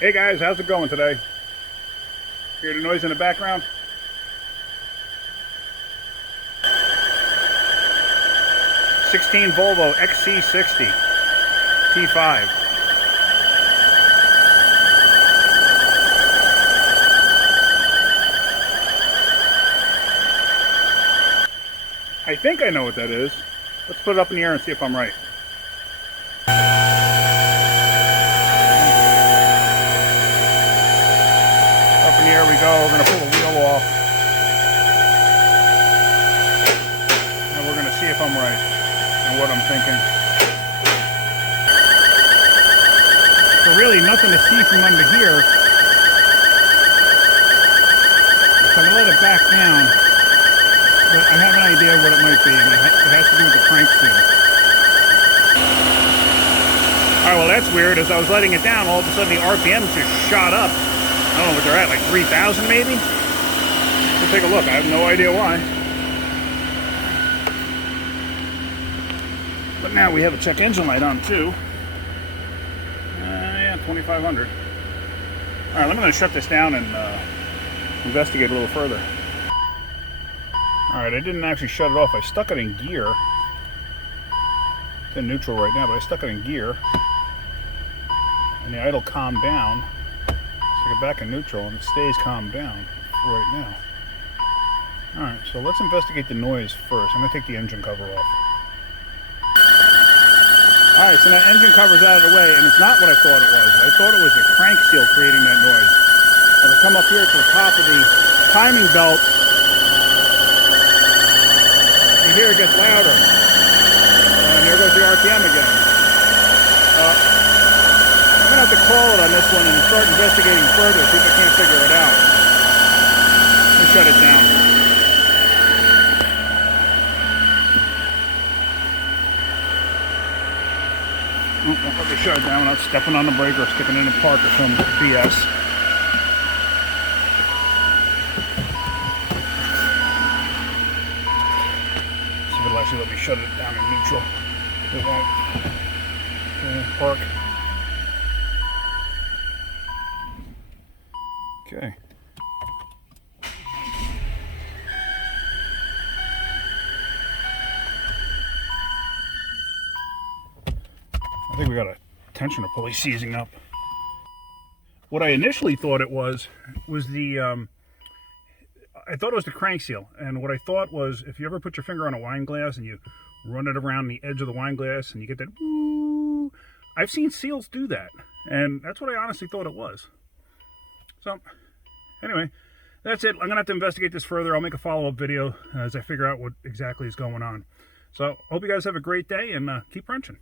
Hey guys, how's it going today? Hear the noise in the background? '16 Volvo XC60 T5. I think I know what that is. Let's put it up in the air and see if I'm right. Up in the air we go. We're going to pull the wheel off. And we're going to see if I'm right and what I'm thinking. So really nothing to see from under here. So I'm going to let it back down. But I have an idea what it might be, and it has to do with the crank seal. Alright, well that's weird. As I was letting it down, all of a sudden the RPMs just shot up. I don't know what they're at, like 3,000 maybe? We'll take a look. I have no idea why. But now we have a check engine light on too. Yeah, 2,500. Alright, I'm going to shut this down and investigate a little further. Alright, I didn't actually shut it off. I stuck it in gear. It's in neutral right now, but I stuck it in gear. And the idle calmed down. Stick it back in neutral and it stays calmed down right now. Alright, so let's investigate the noise first. I'm going to take the engine cover off. Alright, so now engine cover's out of the way, and it's not what I thought it was. I thought it was the crank seal creating that noise. When I come up here to the top of the timing belt, you hear it gets louder. And there goes the RPM again. I'm going to have to call it on this one and start investigating further, see if I can't figure it out. Let me shut it down. Oh, won't let me shut it down without stepping on the brake or sticking in the park or some BS. It'll actually let me shut it down in neutral. It won't. Okay, park. Okay. I think we got a tensioner pulley seizing up. What I initially thought it was the I thought it was the crank seal, and what I thought was if you ever put your finger on a wine glass and you run it around the edge of the wine glass and you get that woo, I've seen seals do that, and that's what I honestly thought it was. So anyway, that's it. I'm gonna have to investigate this further. I'll make a follow-up video as I figure out what exactly is going on. So hope you guys have a great day and keep wrenching.